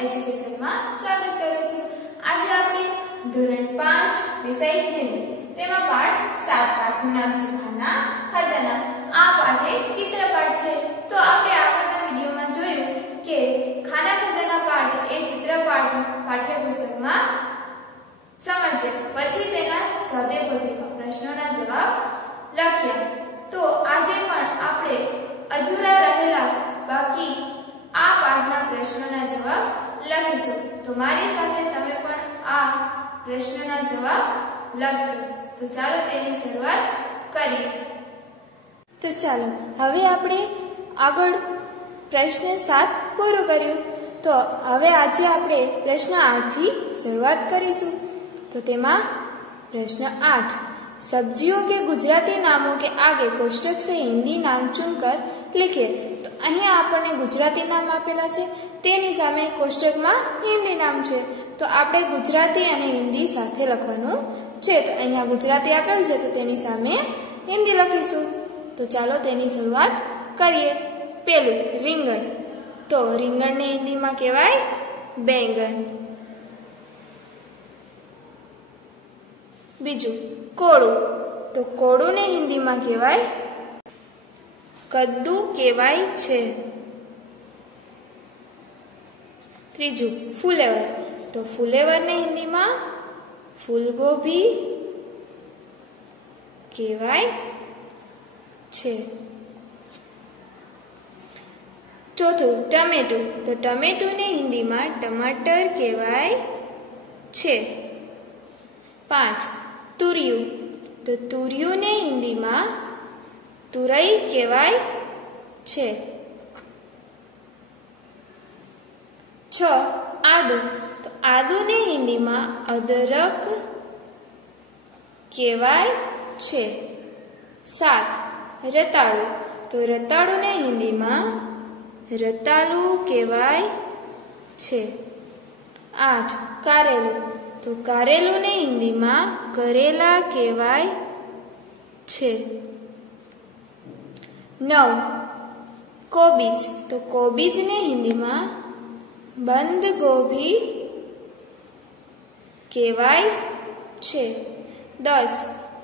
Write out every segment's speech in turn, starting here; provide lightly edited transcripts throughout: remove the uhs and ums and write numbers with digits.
Education में स्वागत करूं छुं। आज आपणे धोरण 5 विषय हिंदी तेमां पाठ 7 पाठनुं नाम छे खाना खजाना। आ पाठ एक चित्रपाठ छे। तो आपणे આગળના વિડિયોમાં જોયું કે ખાના ખજાના પાઠ એ ચિત્રપાઠ પાઠ્યપુસ્તકમાં સમજ્યા પછી તેના સ્વાધ્યાય પોથીમાં પ્રશ્નોના જવાબ લખ્યા। તો આજે પણ આપણે અધૂરા રહેલા બાકી આ પાઠના પ્રશ્નોના જવાબ લખીશું। તો મારી સાથે તમે પણ આ પ્રશ્નોના જવાબ લખજો। તો ચાલો તેની શરૂઆત કરીએ। તો ચાલો હવે આપણે આગળ પ્રશ્ન 7 પૂરો કર્યું। તો હવે આજે આપણે પ્રશ્ન 8 થી શરૂઆત કરીશું। તો તેમાં પ્રશ્ન 8 सब्जियों के गुजराती नामों के आगे कोष्टक से हिंदी नाम चुनकर लिखिए। तो अहींया आपणे गुजराती नाम आपेला छे तेनी सामे कोष्टकमां हिंदी नाम छे। तो आपणे गुजराती अने हिंदी साथे लखवानुं छे। तो अहींया गुजराती आपेल छे तो तेनी सामे हिंदी लखीशुं। तो चालो तेनी शरूआत करीए। पेलुं રીંગણ। तो રીંગણને हिंदीमां कहेवाय बेंगन। बीजू कोड़ू। तो कोड़ू ने हिंदी में कहेवाय कद्दू कहेवाय छे। त्रीजू फुलेवर। तो फुलेवर ने हिंदी में फूलगोभी कहेवाय छे। चौथू टमेटू। तो टमेटू ने हिंदी में टमाटर कहेवाय छे। 5 तुरियु। तो तुरियु ने हिंदी में तुरई कहेवाय छे। 6 आदू। तो आदू ने हिंदी में अदरक कहेवाय छे। 7 रताळू। तो रताळू ने हिंदी में रतालू कहेवाय छे। 8 कारेलू। तो कारेलू ने हिंदी में करेला कहेवाय छे। 9 कोबीज। तो कोबीज ने हिंदी में बंद गोभी कहेवाय छे। 10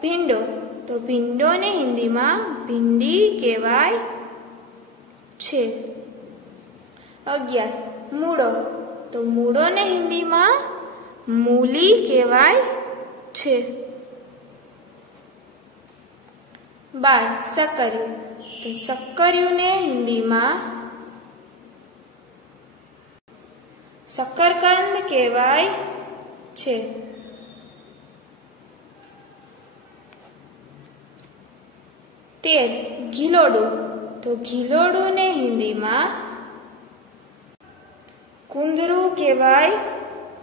भींडो। तो भींडो ने हिंदी में भिंडी कहेवाय छे। 11 मूळो। तो मूळो ने हिंदी में मूली कहेवाय छे। 12 सक्करियु। तो सक्करियु ने हिंदी में सक्करकंद कहेवाय छे। 13 घीलोडू। तो घीलोडू ने हिंदी में कुंदरू कहेवाय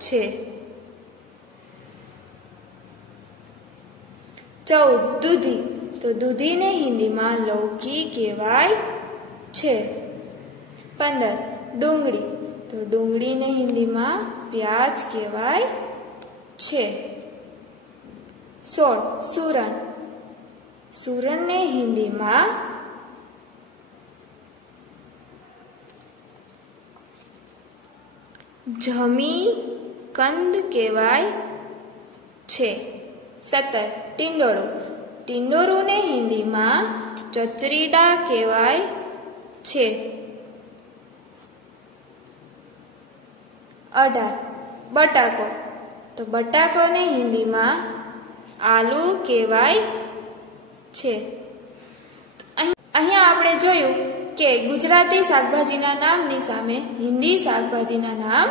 छे। 14 दूधी। तो दूधी ने हिंदी में लौकी कहेवाय छे। 15 डूंगળી। तो डूंगળી ने हिंदी में प्याज कहेवाय छे। 16 सूरण। सूरण ने हिंदी में जमी कंद कहेवाय छे। 17 टींडोळो। टींडोळो ने हिंदी में चचरीडा कहेवाय छे। 18 बटाको। तो बटाको ने हिंदी में आलू कहेवाय छे। अहींया आपणे जोयुं के गुजराती शाकभाजीना नामनी सामे हिंदी शाकभाजीना नाम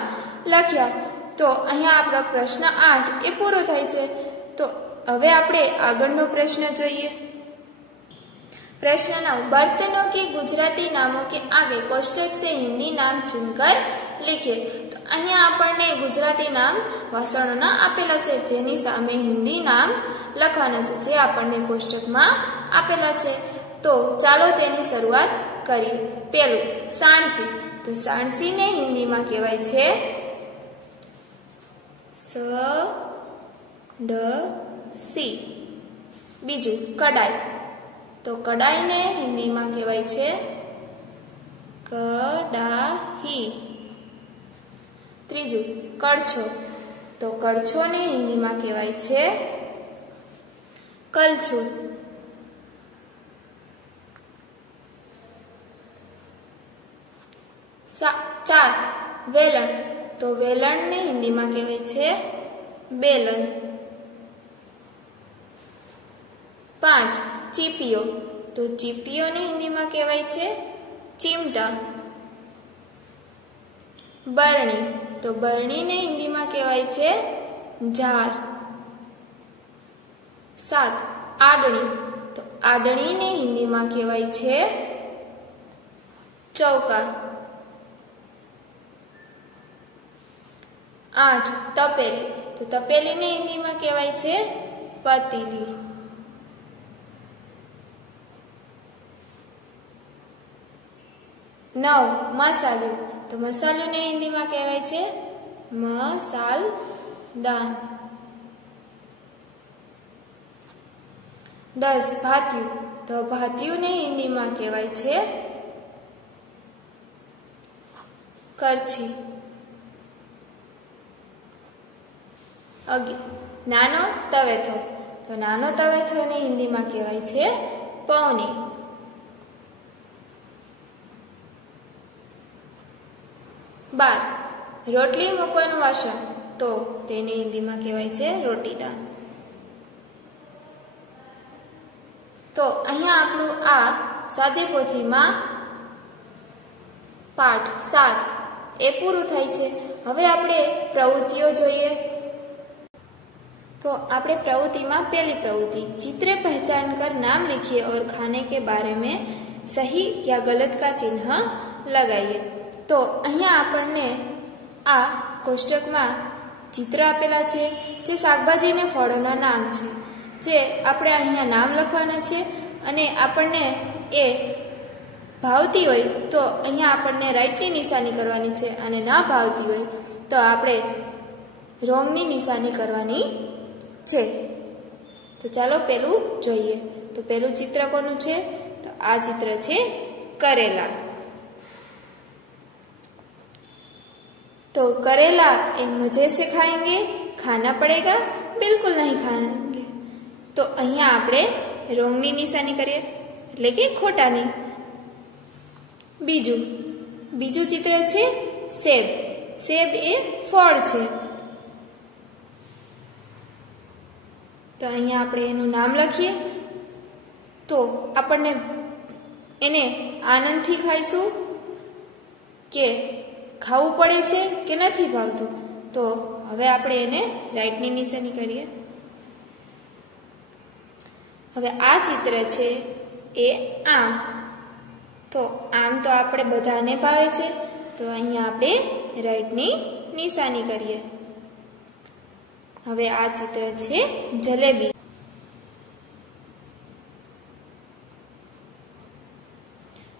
लख्या। तो अहींया आपणो प्रश्न 8 ए पूरो थाय छे। तो हवे आपणे आगळनो प्रश्न जोईए। प्रश्न 9 बर्तनों के गुजराती नामों के आगे कोष्टक से हिंदी नाम चुनकर लिखिए। तो अहींया आपणने गुजराती नाम वासणोना आपेला छे जेनी सामे हिंदी नाम लखवाना छे जे आपणने कोष्टकमां आपेला छे। तो चालो तेनी शरूआत करीए। पहेलुं साणसी। तो साणसी ने हिंदी में कहेवाय छे सड़सी। बीजू कढ़ाई, तो कढ़ाई ने हिंदी में कहेवाय छे कड़ाही। त्रीजू कड़छो, तो कड़छो ने हिंदी में कहेवाय छे कलछुल। चार वेलण, तो वेलण ने हिंदी में कहेवाय छे बेलन। 5 चीपियो, तो चीपियो ने हिंदी में कहेवाय छे चिमटा। बरणी, तो बरणी ने हिंदी में कहेवाय छे जार। 7 आडणी, तो आडणी ने हिंदी में कहेवाय छे चौका। 8 तपेली, तो तपेली ने हिंदी में कहेवाय छे पतीली। 9 मसालो, तो मसालो ने हिंदी में कहेवाय छे मसालदान। 10 भातियु, तो भातियु ने हिंदी में कहेवाय छे करछी। नानो तवेथो, तो नानो तवेथो ने हिंदी में कहेवाय छे पौनी। 12 रोटली मूकवानुं वासण, तो तेने हिंदी में कहेवाय छे रोटीदान। तो अहींया आपणुं आ स्वाध्याय में पाठ 7 ए पूरुं थाय छे। हवे आपणे प्रवृत्तिओ जोईए। तो आपणे प्रवृत्ति में पहली प्रवृत्ति चित्र पहचान कर नाम लिखिए और खाने के बारे में सही या गलत का चिन्ह लगाइए। तो अहींया आपणने आ कोष्टक में चित्र आपेला छे जे शाकभाजी ने फळोना नाम छे, जे आपणे अहींया नाम लखवाना छे अने आपणने ए भावती होय तो अहींया आपणने राइटनी निशानी करवानी छे अने न भावती होय तो आपणे रोंगनी निशानी करवानी छे। तो चालो पेलू जोईए। तो पेलू चित्र कोनु छे? तो आ चित्र छे करेला। तो करेला ए मुझे से खाएंगे, खाना पड़ेगा, बिल्कुल नहीं खाएंगे। तो अहींया आपणे रोंगनी निशानी करीए એટલે કે ખોટાની। बीजू चित्र छे सेब। सेब ए फळ छे। तो अहींया आपणे एनुं नाम लखीए तो आपणे एने आनंदथी खाईशुं के खावू पड़े छे के नथी भावतुं। तो हवे आपणे एने राइटनी निशानी करीए। हवे आ चित्र छे ए आम। तो आम तो आपणे बधाने भावे छे तो अहींया आपणे राइटनी निशानी करीए। हवे आ चित्र छे जलेबी।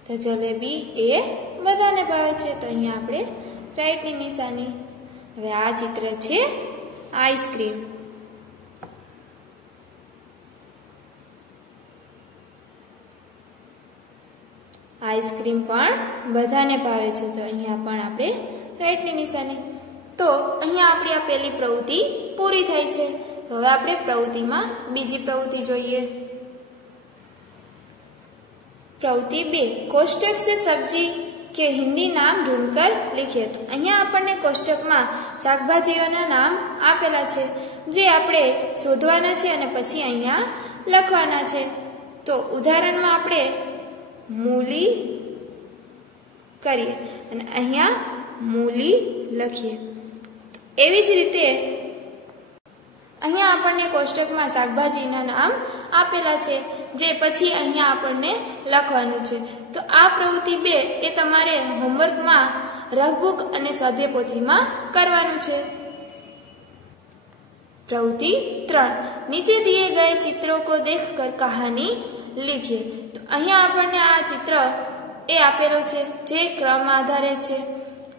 तो जलेबी ए बधाने भावे छे तो अहींया आपणे राइटनी निशानी। हवे आ चित्र छे आइसक्रीम। आइसक्रीम पण बधाने भावे छे तो अहींया पण आपणे राइटनी निशानी। तो अहींया आपणी आ पहेली प्रवृत्ति पूरी थाय छे। तो हवे आपणे प्रवृत्तिमां बीजी प्रवृत्ति जोईए। प्रवृत्ति 2 कोष्टक से सब्जी के हिंदी नाम ढूंढकर लिखिए। तो अहींया आपणे कोष्टक में शाकभाजीओना नाम आपेला छे जे आपणे शोधवाना छे अने पछी अहींया लखवाना छे। तो उदाहरण में आपणे मूली करीए अने अहींया मूली लखीए। एवी ज रीते अहींया आपणे कोष्टक में शाकभाजीना नाम आपेला छे जे पछी अहींया आपणे लखवानुं छे। तो आ प्रवृत्ति 2 ए तमारे होमवर्क में रफबुक अने स्वाध्यायपोथी में करवानुं छे। प्रवृत्ति 3 नीचे दिए गए चित्रों को देखकर कहानी लिखिए। तो अहींया आपणे आ चित्र એ આપેલો છે જે ક્રમ આધારે છે।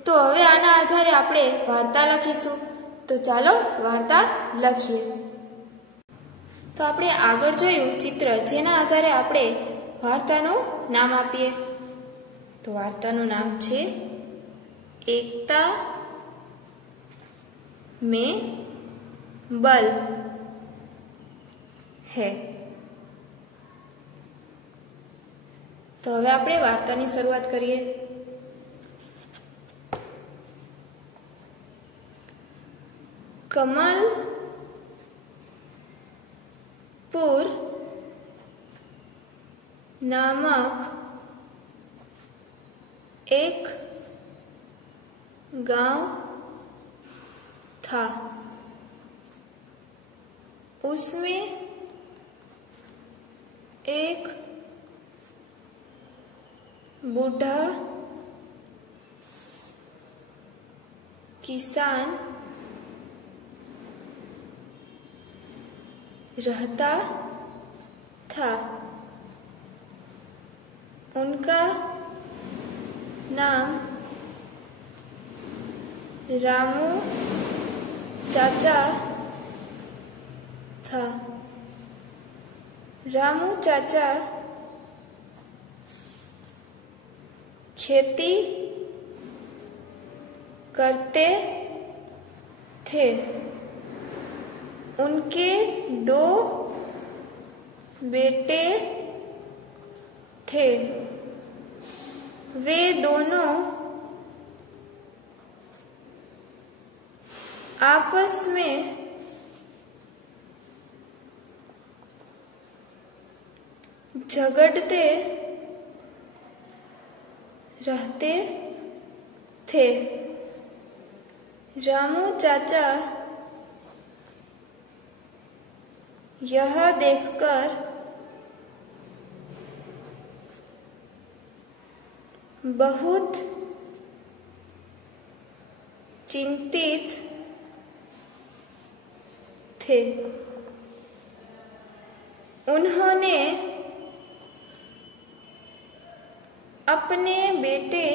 તો હવે આના આધારે આપણે વાર્તા લખીશું। તો ચાલો વાર્તા લખીએ। તો આપણે આગળ જોયું ચિત્ર, જેના આધારે આપણે વાર્તાનું નામ આપીએ। તો વાર્તાનું નામ છે એકતા में बल है। तो હવે આપણે વાર્તાની શરૂઆત કરીએ। कमलपुर नामक एक गांव था। उसमें एक बूढ़ा किसान रहता था। उनका नाम रामू चाचा था। रामू चाचा खेती करते थे। उनके 2 बेटे थे। वे दोनों आपस में झगड़ते रहते थे। रामू चाचा यह देखकर बहुत चिंतित थे। उन्होंने अपने बेटे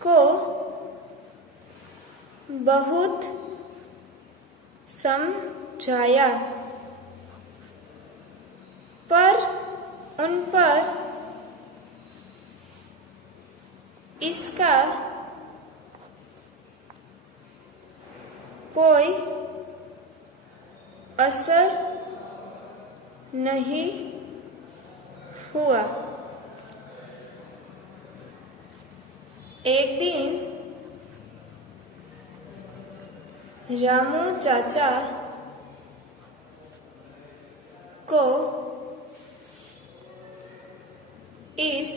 को बहुत समझाया, पर उन पर इसका कोई असर नहीं हुआ। एक दिन रामू चाचा को इस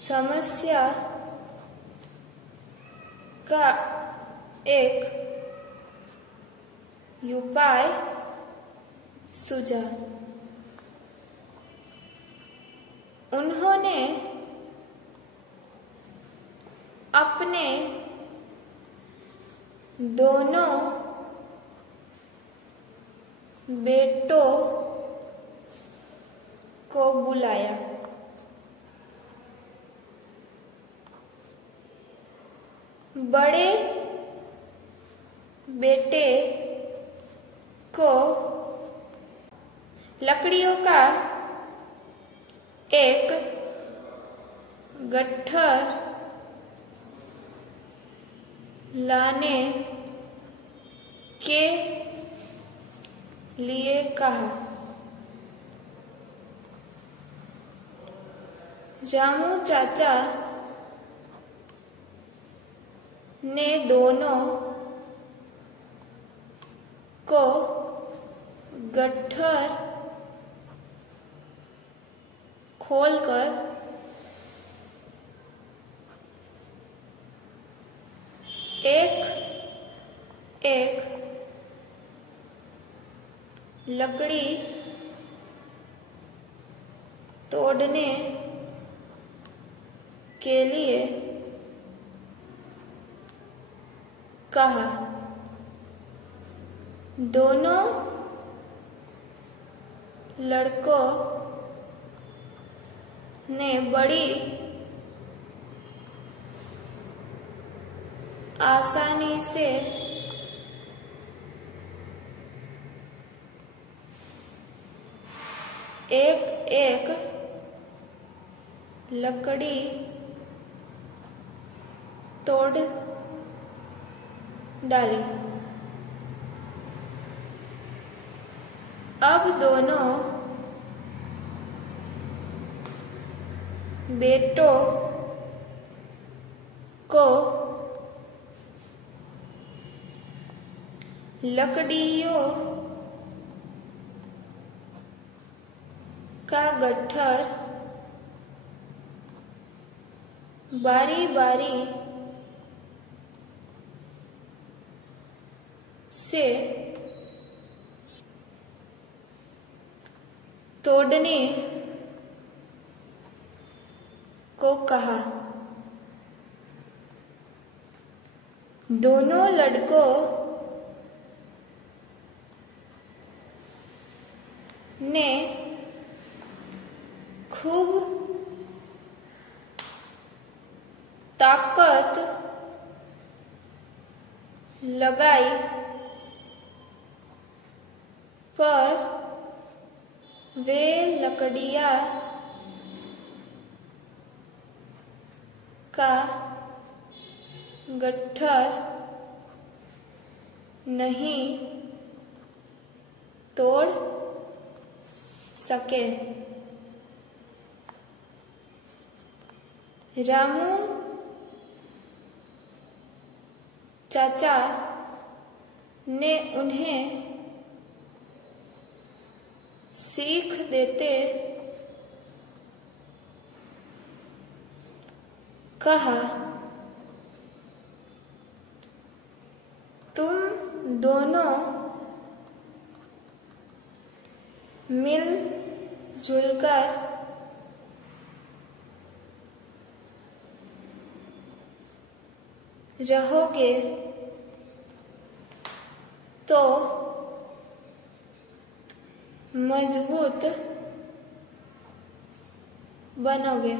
समस्या का एक उपाय सूझा। उन्होंने अपने दोनों बेटों को बुलाया। बड़े बेटे को लकड़ियों का एक गट्ठर लाने के लिए कहा। रामू चाचा ने दोनों को गट्ठर खोलकर एक एक लकड़ी तोड़ने के लिए कहा। दोनों लड़कों ने बड़ी आसानी से एक एक लकड़ी तोड़ डाली। अब दोनों बेटों को लकड़ियों का गट्ठर बारी बारी से तोड़ने को कहा। दोनों लड़कों ने खूब ताकत लगाई, पर वे लकड़ियां का गट्ठर नहीं तोड़ सके। रामू चाचा ने उन्हें सीख देते कहा, तुम दोनों मिल जुलकर रहोगे तो मजबूत बनोगे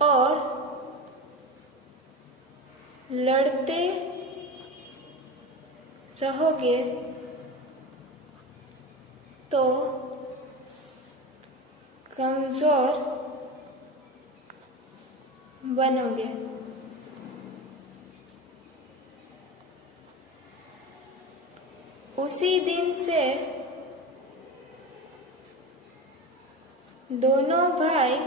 और लड़ते रहोगे तो कमजोर बनोगे। उसी दिन से दोनों भाई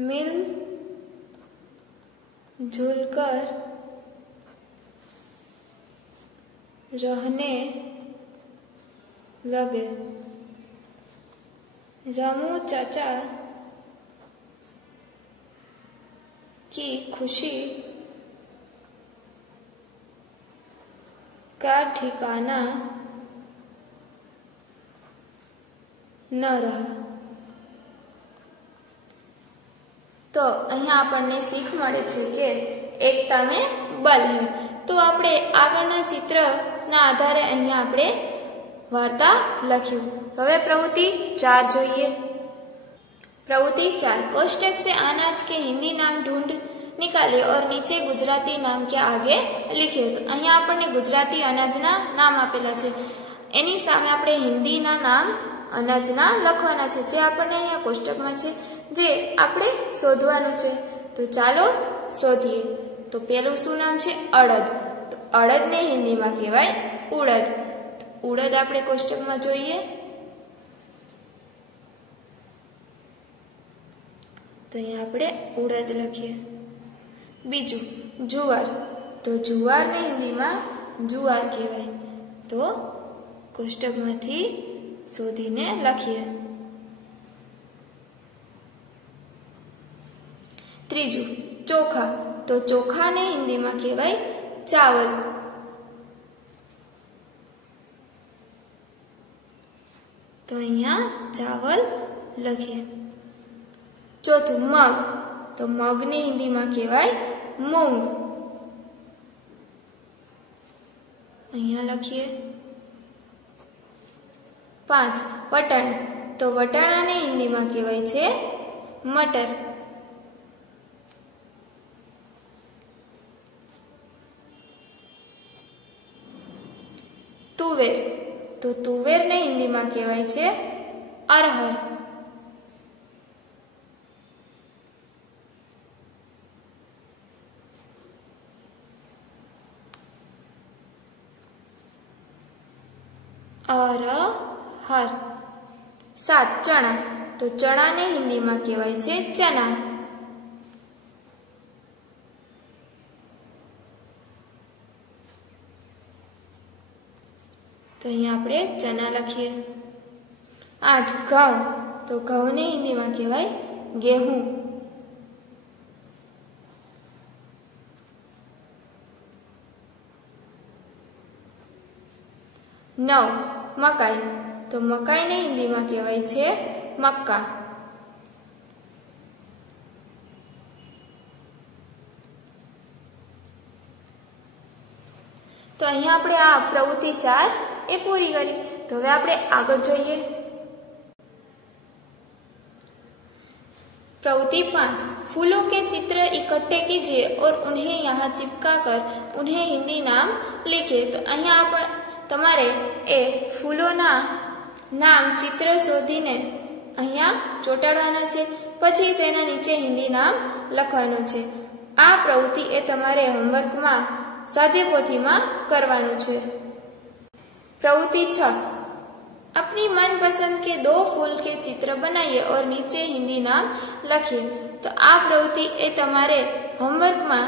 मिल जुलकर रहने लगे। रामू चाचा की खुशी का ठिकाना न रहा। तो अहींया आपणे सीख मळे छे के एकता में बल है। तो आपणे आगळना चित्रना आधारे अहींया आपणे वार्ता लख्યું। હવે प्रवृत्ति 4 જોઈએ। प्रवृत्ति 4, कोष्टक से अनाज के हिंदी नाम ढूंढ निकालिए और नीचे गुजराती नाम के आगे लिखिए। तो अहींया आपणे गुजराती अनाजना नाम आपेला छे, एनी सामे आपणे हिंदीना नाम अनाजना लखवाना छे, जे आपणे अहींया कोष्टकमां छे, जे आपणे शोधवानुं छे। तो चालो शोधीए। तो पेલું શું નામ છે? અડદ। તો અડદને હિન્દીમાં કહેવાય ઉડદ। ઉડદ આપણે કોષ્ટકમાં જોઈએ તો અહીંયા આપણે ઉડદ લખીએ। બીજું જુવાર। તો જુવારને હિન્દીમાં જુવાર કહેવાય। તો કોષ્ટકમાંથી શોધીને લખીએ। ત્રીજું ચોખા। तो चोखा ने हिंदी में कहवाय चावल। तो अहींया चावल लखीए। चौथुं मग। तो मग ने हिंदी में कहवाय मूंग। અહીંયા લખીએ. 5 વટાણા, તો વટાણાને હિન્દીમાં કહેવાય છે મટર. તુવેર, તો તુવેરને હિન્દીમાં કહેવાય છે અરહર. અરહર. 7 ચણા, તો ચણાને હિન્દીમાં કહેવાય છે ચના. તો અહીંયા આપણે ચના લખીએ. 8 ઘઉં, તો ઘઉંને હિન્દીમાં કહેવાય ગેહું. નવ મકાઈ, તો મકાઈને હિન્દીમાં કહેવાય છે મક્કા. તો અહીંયા આપણે આ પ્રવૃત્તિ 4 એ પૂરી કરી. તો હવે આપણે આગળ જોઈએ. प्रवृत्ति 5 फूलों के चित्र इकट्ठे कीजिए और उन्हें यहाँ चिपका कर उन्हें हिंदी नाम लिखिए. तो अहींया तमारे ए फूलोना नाम चित्र शोधीने अहींया ચોંટાડવાના છે, પછી તેના નીચે હિન્દી નામ લખવાનું છે. આ પ્રવૃત્તિ એ તમારે હોમવર્કમાં સ્વાધ્યાયપોથીમાં કરવાનું છે. प्रवृत्ति 6 अपनी मनपसंद के 2 फूल के चित्र बनाइए और नीचे हिंदी नाम लखिए. तो आ प्रवृत्ति ए तमारे होमवर्कમાં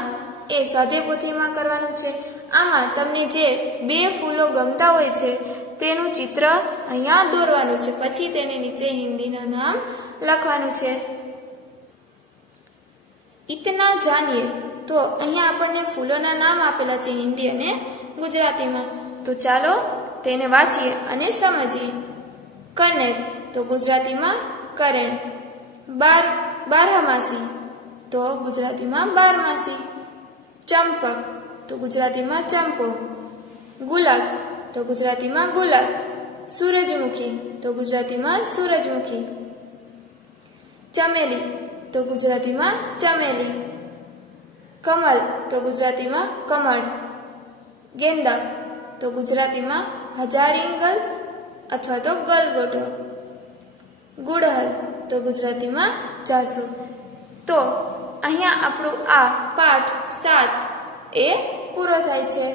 એ સ્વાધ્યાયપોથીમાં કરવાનું છે. આમાં તમને જે 2 ફૂલો ગમતા હોય છે તેનું ચિત્ર અહીંયા દોરવાનું છે, પછી તેની નીચે હિન્દીના નામ લખવાનું છે. ઇતના જાણીએ, તો અહીંયા આપણને ફૂલોના નામ આપેલા છે હિન્દી અને ગુજરાતીમાં. તો ચાલો તેને વાંચીએ અને સમજીએ. કનેર, તો ગુજરાતીમાં કરેણ. બારમાસી, તો ગુજરાતીમાં બારમાસી. ચંપક, તો ગુજરાતીમાં ચંપો. ગુલાબ, તો ગુજરાતીમાં ગુલાબ. સૂરજમુખી, તો ગુજરાતીમાં સૂરજમુખી. ચમેલી, તો ગુજરાતીમાં ચમેલી. કમલ, તો ગુજરાતીમાં કમળ. ગેંદા, તો ગુજરાતીમાં હજારીંગલ અથવા તો ગલગોટો. ગુડહલ, તો ગુજરાતીમાં જાસૂદ. તો અહીંયા આપણું આ પાઠ 7 એ પૂરો થાય છે.